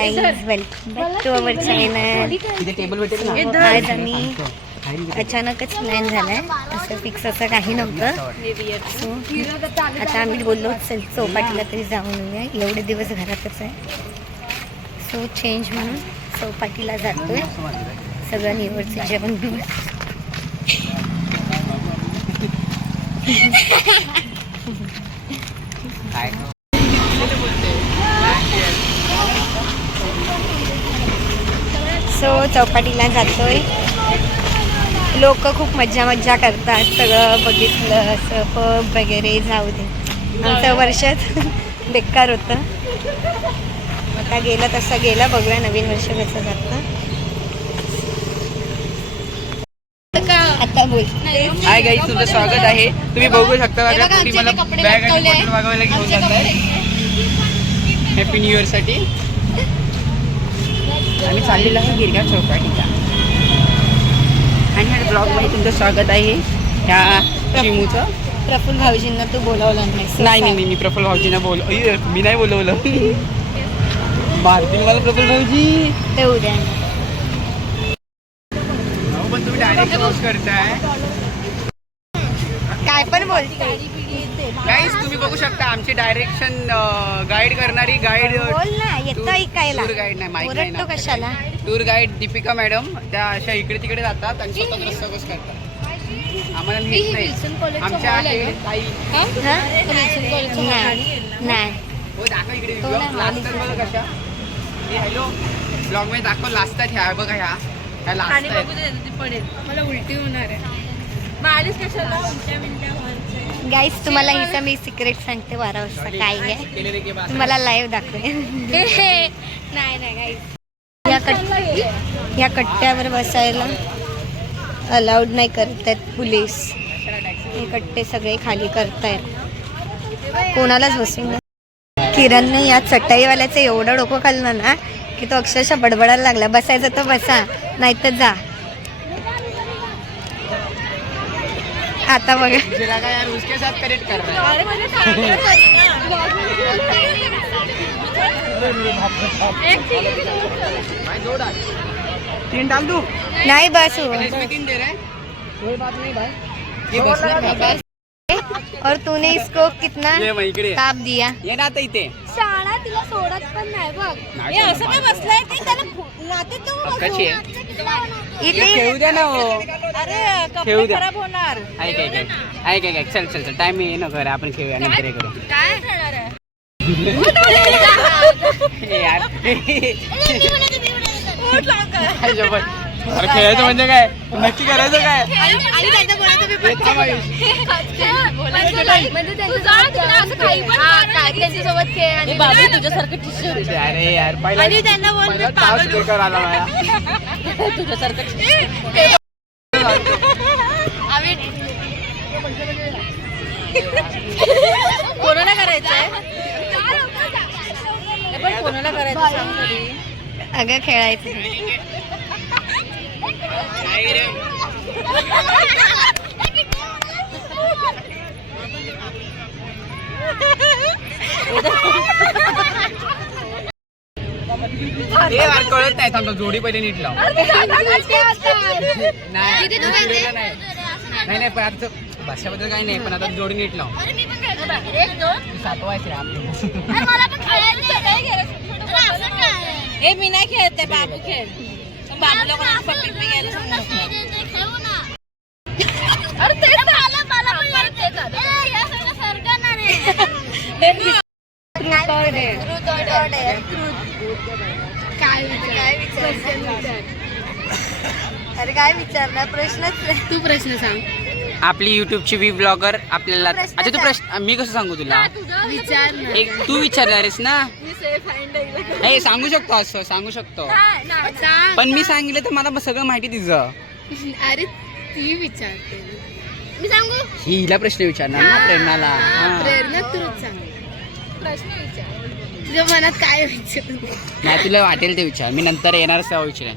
Guys, welcome back to our channel. आज आम्ही अचानकच प्लॅन झालाय, असं फिक्स असं काही नव्हतं. सो आता आम्ही बोललो चल चौपाटीला तरी जाऊन येऊया, एवढे दिवस घरातच आहे. सो चेंज म्हणून चौपाटीला जातोय, सगळं निवडचं जेवण घेऊन. सो चौपाटीला जातोय, लोक खूप मज्जा करतात. सगळं बघितलं असं पब वगैरे, जाऊ दे. आमचं वर्षात बेकार होतं, आता गेलं तसं गेलं. बघूया नवीन वर्ष कसं जातं. आता बोल. हाय गाईज, तुमचं स्वागत आहे. तुम्ही बघू शकता बघा, तुम्ही मला बॅग आणि बॉटल मागवायला घेऊन जाताय हॅपी न्यू इयर साठी. आम्ही चाललेलो आहे गिरगाव चौपाटीला आणि ह्या ब्लॉगमध्ये तुमचं स्वागत आहे. ह्या चिमूचं प्रफुल्ल भाऊजींना तू बोलावलं नाही, मी प्रफुल्ल भाऊजींना मी नाही बोलवलं. मारतील मला प्रफुल्ल भाऊजी. ते उद्या पण तुम्ही डायरेक्ट क्रॉस करताय. काय पण बोलते गाईज, तुम्ही बघू शकता आमची डायरेक्शन गाईड करणारी गाईड. बोल ना, येतं ऐकायला. टूर गाईड नाही, माहिती ओरडतो कशाला. टूर गाईड दीपिका मॅडम, त्या अशा इकडे तिकडे जातात आणि स्वतः रस्ता कस करतात. आम्हाला माहित नाही. आमच्या ताई नाही. हो, दाखव इकडे लास्टर बघा कशा. हॅलो, ब्लॉग मध्ये दाखव लास्टात. ह्या बघा, ह्या लास्ट मला उलटी होणार आहे. गाईस, तुम्हाला हिचं मी सिक्रेट सांगते 12 वाजता काय आहे, तुम्हाला लाईव्ह दाखवेन. नाही गाईस, या कट्ट्यावर बसायला अलाउड नाही करतायत पोलीस. हे कट्टे सगळे खाली करतायत, कोणालाच बसून. किरणने या चटाईवाल्याचं एवढं डोकं खाल्लं ना की तो अक्षरशः बडबडायला लागला. बसायचं तर बसा, नाही तर जा. आता बघा, यार उसके साथ कनेक्ट कर रहा है. तीन डाल दूं? नाही बस इसमें 3 दे रहे हैं. कोई बात नहीं भाई, ये बस. और तूने इसको कितना ताप दिया. ये ना आता इथे शाळा तिला सोडत पण नाही बघ. हे असं काय बसलाय ते, त्याला नाते तू कशी आहे? इथे खेळू द्या ना. हो, अरे खेळू कपडे द्या. खराब होणार. काय चल टाइम ये ना घर, आपण खेळूया नंतर हे करू. काय खेळणार आहे? यार उठ लवकर. अरे खेळायचं म्हणजे काय, नक्की करायचं काय? आणि त्यांचं बोलायचं मी त्यांच्यासोबत खेळ आणि बाबू तुझ्यासारखं टी-शर्ट. अरे यार, पहिला आणि त्यांना बोल मी तास बेकार आला मला. तुझ्यासारखं आम्ही कोणाला करायचंय, पण कोणाला करायचं सांग तरी. अगं खेळायचं. यार कळत नाही. थांबतो, जोडी पहिले नीट लाव. नाही पण आता भाषाबद्दल काही नाही, पण आता जोडी नीट लाव. सातवायचं हे मी नाही खेळते, बाबू खेळ. बाबूला कोणाला पकडून मी घ्यायला सांगू. अरे ते अरे काय विचारणार, प्रश्नच. तू प्रश्न सांग. आपली युट्यूबची वी ब्लॉगर आपल्याला. अच्छा, तू प्रश्न मी कसं सांगू तुला? विचार. एक तू विचारणार आहेस ना. हे सांगू शकतो, असं सांगू शकतो, पण मी सांगितलं तर मला सगळं माहिती तिचं. अरे ती विचारते, मी सांगू. हिला प्रश्न विचारणार ना, प्रेरणाला. प्रेरणा तूच सांग. प्रश्न विचार. तुझ्या मनात काय विचार नाही, तुला वाटेल ते विचार. मी नंतर येणार सह विचारेन.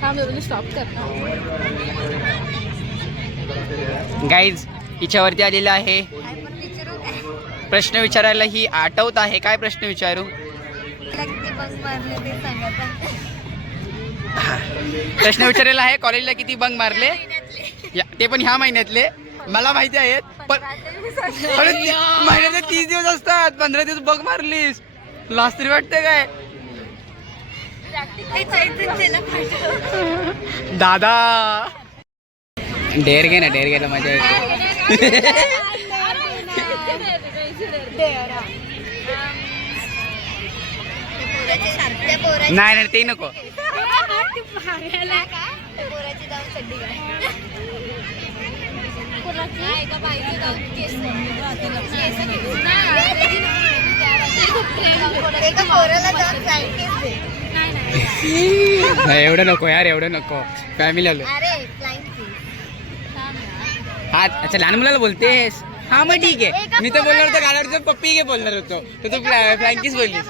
काय स्टॉप कर. गाईज हिच्यावरती आलेलं आहे प्रश्न विचारायला ही आठवत आहे. काय प्रश्न विचारू? किती बंक मारले ते सांगा आता. प्रश्न विचारायला आहे कॉलेजला किती बंक मारले, ते पण ह्या महिन्यातले. मला माहिती आहेत पण महिन्याचे 30 दिवस असतात, 15 दिवस बंक मारलीस, लास्ट तरी वाटते काय दादा? डेअर घे ना, डेअर घ्यायला मजा येते. नाही नाही ते नको. एवढं नको यार, एवढं नको. फॅमिली आलो. हा अच्छा, लहान मुलाला बोलतेस? हा मग ठीक आहे. मी तर बोलणार होतो गाड्यावरचं पप्पी घे बोलणार होतो, तर तू फ्रँकीच बोललीस.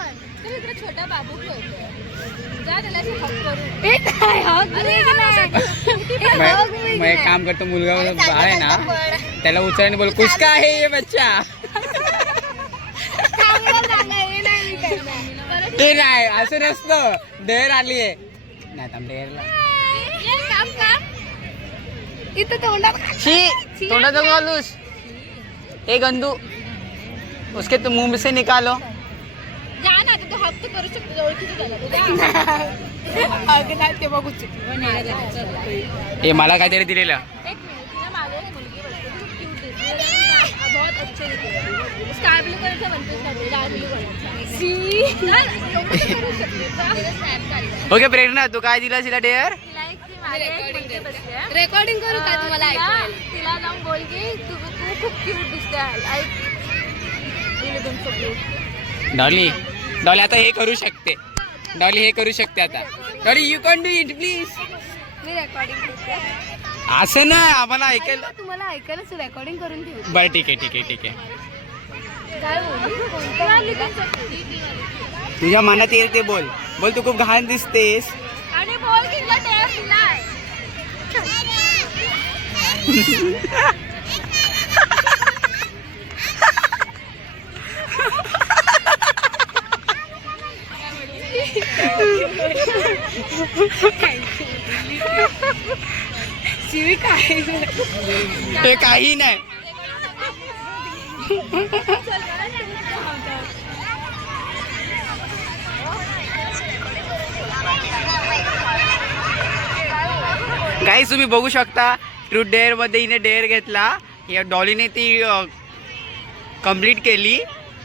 छोटा बाबू जा त्याला मग एक काम करतो, मुलगा बाळ आहे ना त्याला उचलाने बोल कुसका आहे ये बच्चा. ते नाही असं नसतं. डेअर आली आहे नाही थांब डेअरला इथं तोंडात तोंडात घालूस. ए गंदू उसके तो मुंह से निकालो. जा ना, तो हप्त करू शकतो, ओळखीचं झालं ते बघू. हे मला काहीतरी दिलेलं. एक मिनिट, तिला मागे एक मुलगी बसते, खूप क्यूट दिसते, बहुत अच्छे दिसते. स्काय ब्लू कलरचा बनतो, डार्क ब्लू कलरचा. ओके प्रेरणा, तू काय दिला तिला डेअर? रेकॉर्डिंग करू का तुम्हाला? तिला जाऊन बोल की तू खूप क्यूट दिसते. डॉली डॉली आता हे करू शकते. डॉली हे करू शकते आता. Dolly you can do it please. Me recording करते. असं ना आम्हाला ऐकायला. तुम्हाला ऐकायलाच रेकॉर्डिंग करून ठेवते. बरं ठीक आहे ठीक आहे ठीक आहे. काय तुझ्या मनात येईल ते बोल. बोल तू खूप घाण दिसतेस. आणि बोल की तुला टेस्ट दिलाय. ते काही नाही. गाईस तुम्ही बघू शकता ट्रूथ डेअर मध्ये हिने डेअर घेतला. या डॉलीने ती कंप्लीट केली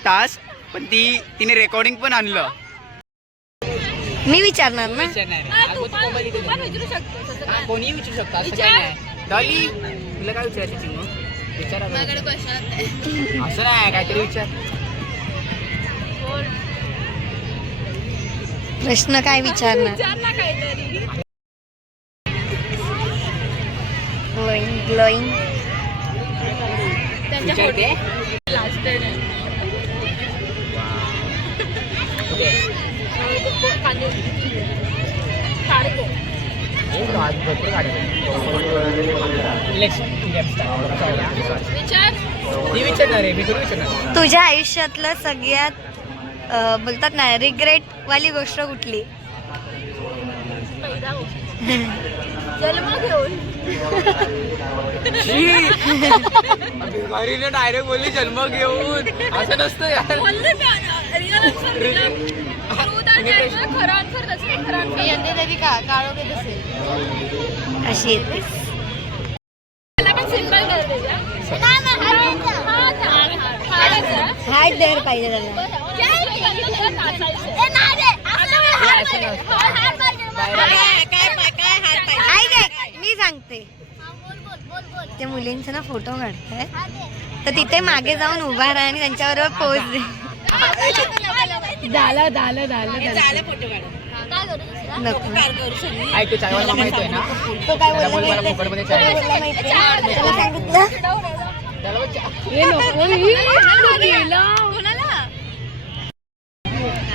टास्क, पण तिने रेकॉर्डिंग पण आणलं. मी विचारणार ना. कोणी विचारू शकतो असं काय नाही. डॉली तुला काय विचारायचं चिंगू? विचारा असं नाही, काहीतरी विचार. प्रश्न काय विचारणार? Glowing glowing. विचारते. तुझ्या आयुष्यातलं सगळ्यात बोलतात ना रिग्रेट वाली गोष्ट कुठली? जन्म घेऊन डायरेक्ट बोलली जन्म घेऊन. असं नसतं यार. अशी येते. हार्ट डेअर पाहिजे त्याला. मी सांगते, त्या मुलींचा ना फोटो काढताय तर तिथे मागे जाऊन उभा राहा आणि त्यांच्याबरोबर पोज दे. नको. ऐक, चायवाला माहिती आहे ना, तो काय त्याला बोल बोलला मला माहितीये? फुकटमध्ये तो चाय काय दे. बोलला माहितीये? त्याला सांगितलं त्याला बोल चा-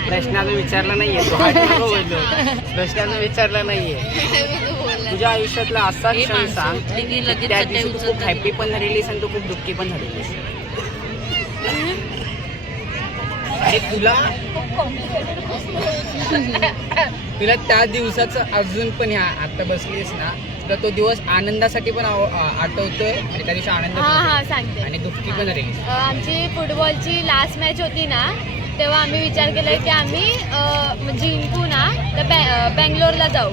प्रश्नाचं विचारलं नाहीये तू. प्रश्नाचं विचारलं नाहीये. तुझ्या आयुष्यातला असा क्षण सांग त्या दिवशी तू खूप हॅपी पण झालेलीस आणि तू खूप दुःखी पण झालेलीस. आणि तुला तुला त्या दिवसाचं अजून पण ह्या आता बसलीस ना तुला तो दिवस आनंदासाठी पण आठवतोय आणि त्या दिवशी आनंद हा पण हा होतोय. सांगते. आणि दुःखी पण झालेली. आमची फुटबॉलची लास्ट मॅच होती ना तेव्हा आम्ही विचार केला की आम्ही जिंकू ना तर बँगलोरला जाऊ.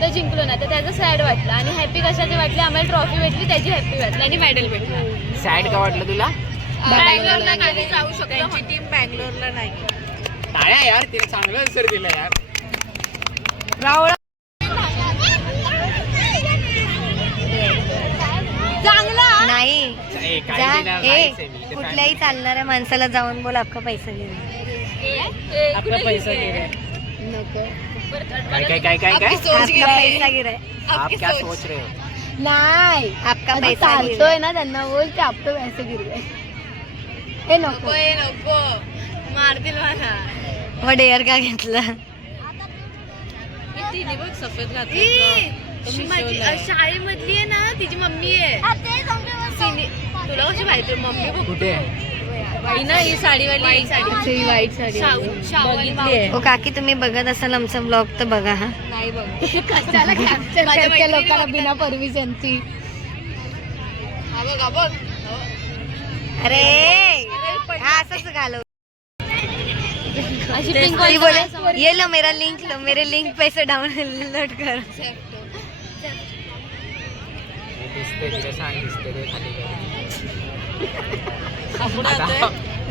तर जिंकलो ना तर त्याचं सॅड वाटलं आणि हॅपी कशाचे वाटले आम्हाला ट्रॉफी भेटली त्याची हॅपी वाटली आणि मेडल भेटलं. सॅड का वाटलं तुला? बँगलोरला नाही जाऊ शकतो. त्यांची टीम बँगलोरला नाही. टाळ्या यार तिने चांगलं आन्सर दिलं यार. चांगला नाही ए, काही जा देणार हे नाहीच आहे मी. ते कुठल्याही चालणाऱ्या माणसाला जाऊन बोल आपका पैसा गिरा. आपला पैसा गेला. काय काय काय काय काय आपका पैसा गिरा आप क्या सोच रहे हो? नाही आपका पैसा चालतोय ना त्यांना बोल ते आपलं पैसे गिरले. हे नको नको मारतील मला. व डेअर का घेतलं? सफेद शाळेमधली आहे ना तिची मम्मी आहे. तुला कशी माहिती मम्मी कुठे ही साडीवाली व्हाईट साडी बघितली ओ काकी तुम्ही बघत असाल आमचा ब्लॉग तर बघा हा. नाही बघ कशाला कॅप्चर करते लोकांना बिना परमिशनची. अरे हा असंच घालव. अशी ती पिंक बोले ये लो मेरा लिंक लो मेरे लिंक पे से डाउनलोड कर. दिसते तिला सांग दिसते ते खाली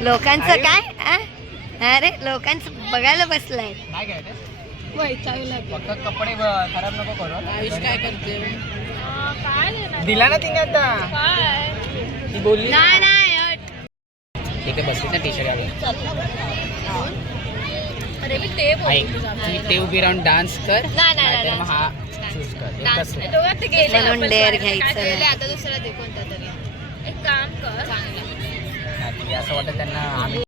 लोकांचं काय आ? अरे लोकांचं बघायला बसलाय. नाही काय ते? वैतागला फक्त कपडे खराब नको करू. आयुष काय करते दिला ना तिने आता ती बोलली नाही नाही इथे बसली ना टी शर्ट घालून. अरे मी ते ऐक ती ते उभी राहून डान्स कर नाही, नाही, नाहीतर मग हा चूज कर एकच कर. म्हणून डेअर घ्यायचं नाही. आता दुसरा दे कोणता तरी. एक काम कर नाही, ती असं वाटत त्यांना आम्ही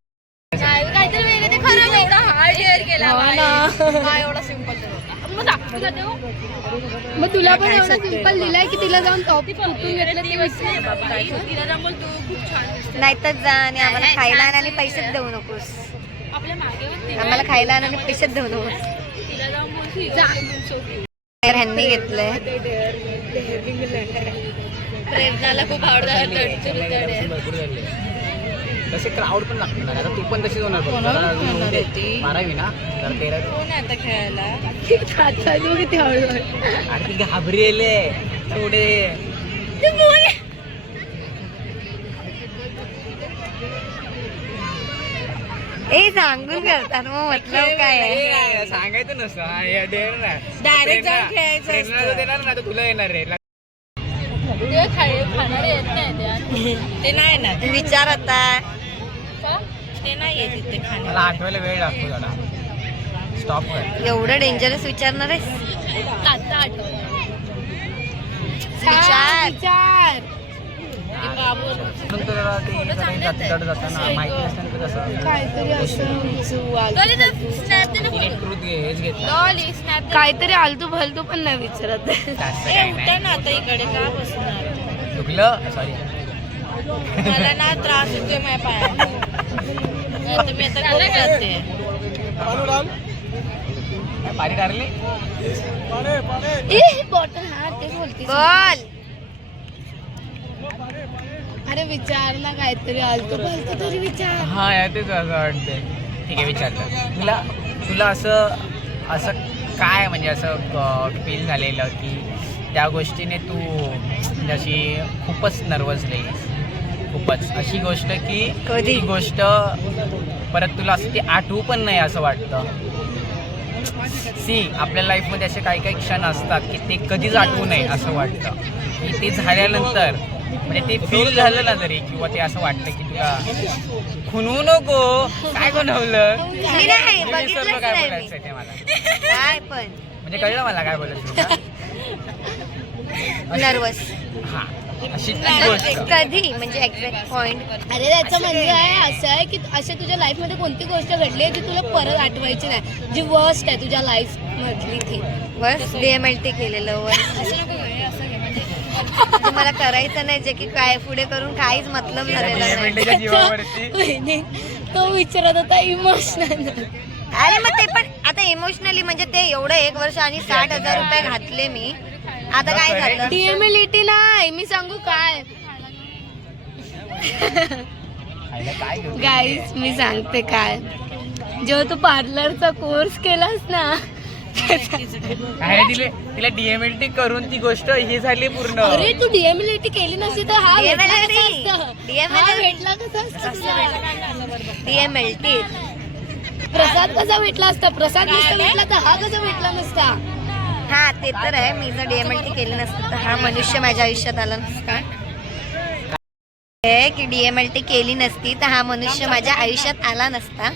काहीतरी वेगळं ते खरं एवढा हार्ड डेअर केला हा एवढा सिम्पल मग तुला पण एवढा सिम्पल दिलाय की तिला जाऊन टॉप कुठून घेतलं ते तिला जाऊन बोल तू खूप छान नाहीतर जा आणि आम्हाला खायला आण आणि पैसेच देऊ नकोस. आपल्या मागे आम्हाला खायला आण आणि पैसेच देऊ नकोस. तिला जाऊन बोल तर ह्यांनी घेतलंय. प्रेरणाला खूप भरपूर झाले. तसे क्राऊड पण लागतो ना आता तू पण तशीच होणार बघ. 12वी ना तर 13 कोण आता खेळायला किती हळू आणि ती घाबरेले थोडे ए सांगून करतात मग मतलब काय आहे? सांगायचं नसतं Direct जाऊन खेळायचं असतं. देणार ना तर तुला येणार रे. खाणारे येत नाही ते नाही ना विचार आता. ते नाही येत तिथे मला आठवायला वेळ लागतो जरा. स्टॉप कर. एवढं डेंजरस विचारणार आहेस? आता आठवलं विचार. म्हणून तर जरा ते जात जाताना माहिती नसताना तर कसं काहीतरी ट्रूथ हेच घेतलं. काहीतरी आलतू भलतू पण नाही विचारत. जास्त काही नाही. ना आता इकडे का बसणार चुकलं सॉरी. मला ना त्रास होतोय माझ्या पायाला. मी आता खूप जाते. पाणी टारले बॉटल हा ते बोलते बोल. अरे विचार ना काहीतरी आलतू भलतू तरी विचार. हा यार तेच असं वाटतंय. ठीक आहे विचारलं. तुला असं काय म्हणजे असं फील झालेलं की त्या गोष्टीने तू म्हणजे अशी खूपच नर्वस झालीस. खूपच अशी गोष्ट की कधी? ती गोष्ट परत तुला असं ती आठवू पण नाही असं वाटतं. आपल्या लाईफमध्ये असे काही काही क्षण असतात की ते कधीच आठवू नये असं वाटतं की ते झाल्यानंतर म्हणजे ते फील झालं ना जरी किंवा ते असं वाटतं की तुला खुनवू नको काय खुनवलं मी नाही मी बघितलंच विसरलो काय नाही बोलायचं मी. ते मला. काय पण म्हणजे कळलं मला काय बोलायचं. नर्वस हा अशी ती गोष्ट. कधी म्हणजे एक्झॅक्ट पॉइंट. अरे त्याचं म्हणजे आहे असं आहे की अशा तुझ्या लाईफमध्ये कोणती गोष्ट घडली आहे ती तुला परत आठवायची नाही जी वर्स्ट आहे तुझ्या लाईफ मधली ती. बस DMLT केलेलं वर. असं नको असं घे म्हणजे तुम्हाला करायचं नाही जे की काय पुढे करून काहीच मतलब झालेला नाही. DMLT च्या जीवावरती तो विचारत होता इमोशनल. अरे मग ते पण आता इमोशनली म्हणजे ते एवढं 1 वर्ष आणि 60,000 रुपये घातले मी. आता काय झालं? डीएमएलईटी नाही मी सांगू काय गाईस मी सांगते काय जेव्हा तू पार्लरचा कोर्स केलास ना तिला डीएमएलटी करून ती गोष्ट ही झाली पूर्ण. अरे तू डीएमएलईटी केली नसती तर हा DMLT भेटला कसा असता DMLT प्रसाद कसा भेटला असता प्रसाद नसता भेटला तर हा कसा भेटला नसता. हा ते तर आहे. मी जर DMLT केली नसती तर हा मनुष्य माझ्या आयुष्यात आला नसता. की DMLT केली नसती तर हा मनुष्य माझ्या आयुष्यात आला नसता.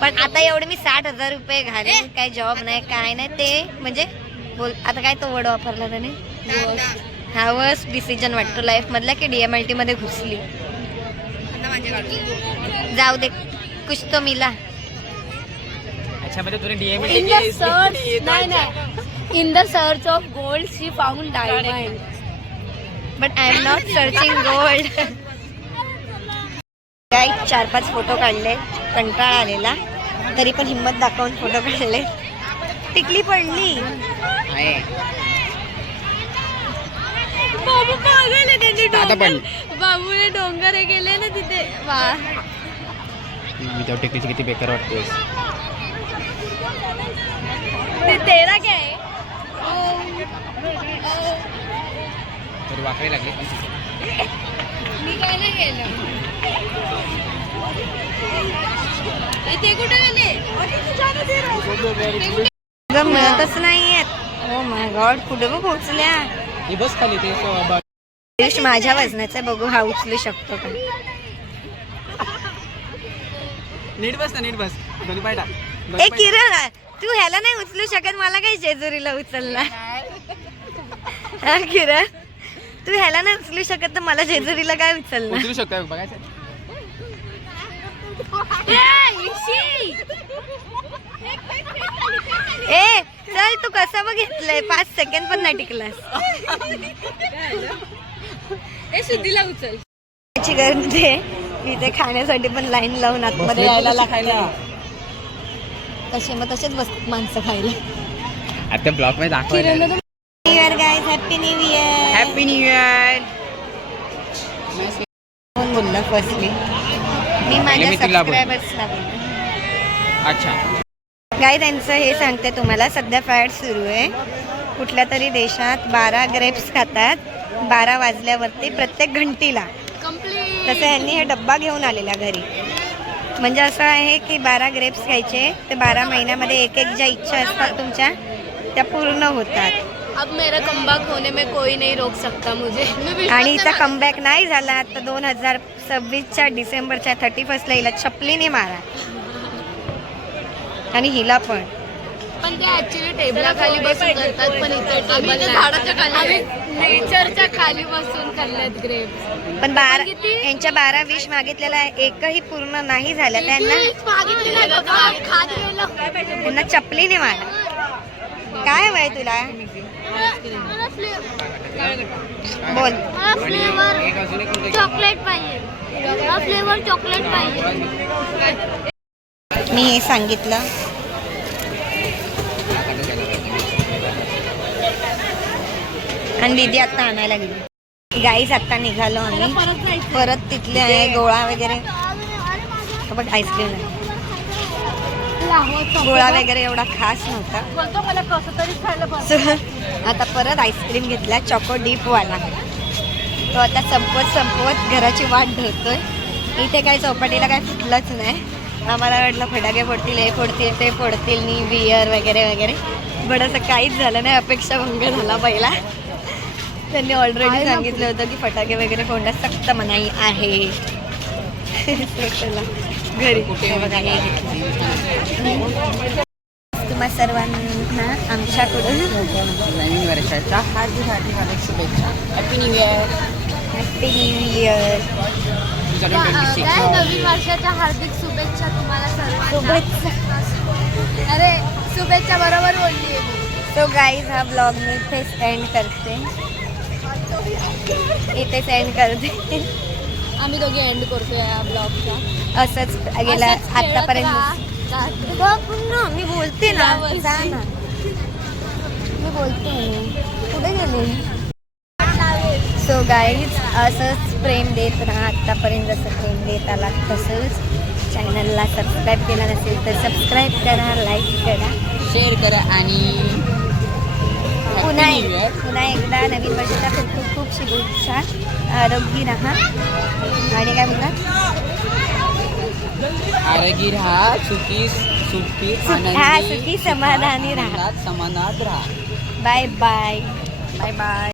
पण आता एवढे मी 60,000 रुपये घालून काय जॉब नाही काय नाही ते म्हणजे बोल आता काय तो वर्ड वापरला त्याने. हा वर्स्ट डिसिजन वाटतो लाईफ मधला की DMLT मध्ये घुसली. जाऊ दे कुछ तो मिला. In the search, in the search of gold, she found diamond. But I am not searching gold. काय 4-5 फोटो काढले कंटाळा आलेला तरी पण हिम्मत दाखवून फोटो काढले. टिकली पडली. बाबू पागल आहे त्यांनी आता पण बाबूने डोंगर हे गेले ना तिथे वा विदाउट टेक्निकची किती बेकार वाटतेस. ते तेरा क्या है तर वाकडी लागली मी काय नाही गेलो इथे कुठे गेले अगं मिळतच नाहीयेत. ओ माय गॉड कुठे बघ पोहोचल्या. ही बस खाली ते आयुष माझ्या वजनाचा बघू हा उचलू शकतो का. नीट बस ना नीट बस दोन्ही पाय टाक. ए किरण तू ह्याला नाही उचलू शकत मला काही जेजुरीला उचलला. हा किरण तू ह्याला नाही उचलू शकत तर मला जेजुरीला काय उचलला. उचलू शकता बघायचं. ए चल तू कसं बघितलंय 5 सेकंड पण नाही टिकलास. शुद्धीला उचल ची गरज आहे इथे खाण्यासाठी पण लाईन लावून आतमध्ये यायला लागतं. तसे मग तसेच बसतात माणसं खायला. आता ब्लॉग मध्ये दाखवायला. New year guys happy new year. Happy new year. कोण बोलला फर्स्टली मी माझ्या मित्राला बोल. सबस्क्रायबर्सला बोलले. अच्छा गाई त्यांचं हे सांगते तुम्हाला सध्या फॅड सुरू आहे. कुठल्या तरी देशात 12 ग्रेप्स खातात 12 वाजल्यावरती प्रत्येक घंटीला. तसं यांनी हे डब्बा घेऊन आलेला घरी. म्हणजे असं आहे की 12 ग्रेप्स खायचे ते 12 महिन्यामध्ये एक ज्या इच्छा असतात तुमच्या त्या पूर्ण होतात. अब मेरा कमबॅक होने में कोई नहीं रोक सकता मुझे. आणि हिचा कमबॅक नाही झाला तर 2026च्या डिसेंबरच्या 31ला हिला चपलीने मारा. आणि हिला पण पण ते ऍक्च्युली टेबलाखाली बसून करतात पण इथे टेबल झाडाच्या खाली नेचरच्या खाली बसून करल्यात ग्रेप्स. पण 12 यांच्या 12 मागितलेला एकही पूर्ण नाही झाल्या. त्यांना चपलीने मारा. काय हवंय तुला बोल. चॉकलेट पाहिजे फ्लेवर चॉकलेट पाहिजे. मी हे सांगितलं आणि दीदी आता आणायला गेली. गाईज आता निघालो आम्ही परत तिथले आहे गोळा वगैरे बघ आईस्क्रीम गोळा वगैरे एवढा खास नव्हता. मला कसं तरी खायला आता परत आईस्क्रीम घेतला चॉको डीप वाला. तो आता संपवत घराची वाट धरतोय. इथे काय चौपाटीला काय फुटलंच नाही. आम्हाला वाटलं फटाके फोडतील हे फोडतील ते फोडतील नी बियर वगैरे वगैरे. बट असं काहीच झालं नाही. अपेक्षाभंग झाला पहिला. त्यांनी ऑलरेडी सांगितलं होतं की फटाके वगैरे फोडण्यास सक्त मनाई आहे. घरी कुठे बघा हे तुम्हा सर्वांना आमच्याकडून नवीन वर्षाच्या हार्दिक शुभेच्छा. Happy new year. Happy new year. नवीन वर्षाच्या हार्दिक शुभेच्छा तुम्हाला सर्वांना. अरे शुभेच्छा बरोबर बोलली. तो गाईज हा ब्लॉग मी इथेच एंड करते. आम्ही दोघे एंड करतो या ब्लॉगचा. असंच गेला आतापर्यंत. मी बोलते ना, जा ना, मी बोलते. कुठे गेले? सो गाईज असंच प्रेम देत राहा. आत्तापर्यंत जसं प्रेम देत आला तसंच. चॅनलला सबस्क्राईब केला नसेल तर सबस्क्राईब करा, लाईक करा, शेअर करा आणि पुन्हा एकदा नवीन वर्षाच्या खूप खूप खूप शुभेच्छा. आरोग्य राहा आणि काय म्हणतात, आरोग्य राहा, सुखी सुखी समाधानी राहा. समाधानात राहा. Bye bye. Bye bye.